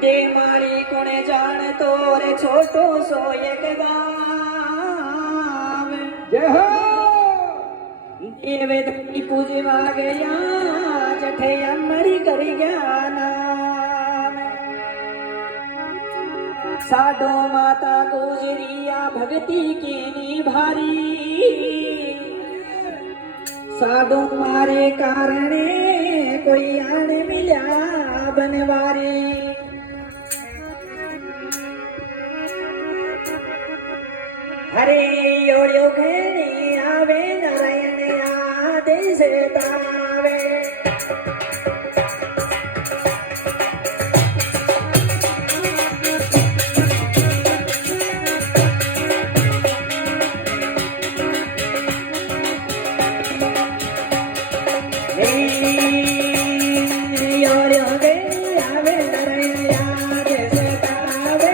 તે મારી કોણે જાણતો રે છોટો સો એક ગામ જય હો દેવે ધરતી પૂજવા ગયા જઠે અમરી કરી ગયા નામ સાડો માતા ગુજરિયા ભક્તિ કેની ભારી સાડો મારે કારણે કોઈ આણ મિલ્યા બનવારી હરે યોળ્યો ઘેરી આવે નારાયણ આદેશ તાવે યોળ્યો ઘેરી આવે નારાયણ આદેશ તાવે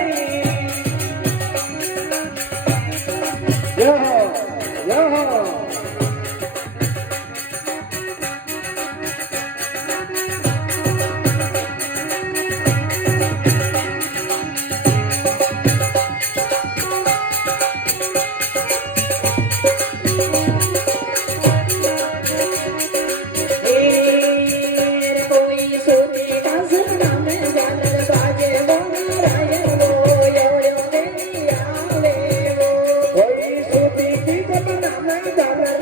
જય હો જય હો કોઈ સોતે કાસના મે જાનર બાજે બોરાય વો યોળ્યો ઘેરી આવે વો કોઈ સુતી કી સપના મેં જાનર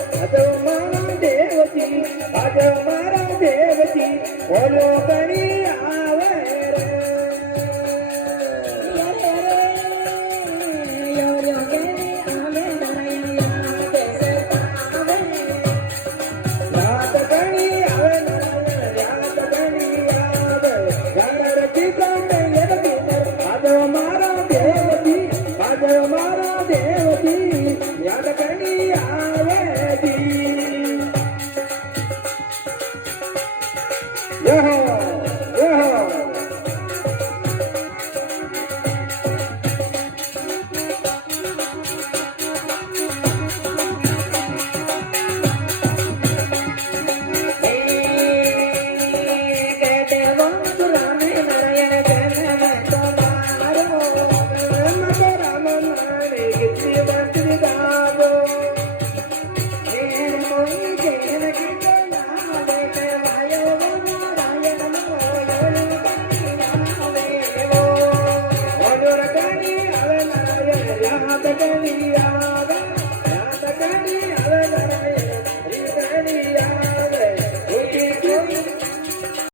આજ મારા દેવજી બોલો કરી આવે રે યોળ્યો ઘેરી આવે નારાયણ આદેશ તાવે યાદ કરી આવે નારાયણ યાદ કરી આવે જાનર કી પ્રાણ યદ ભીતર આજ મારા દેવજી યાદ કરી આવે જી જય હો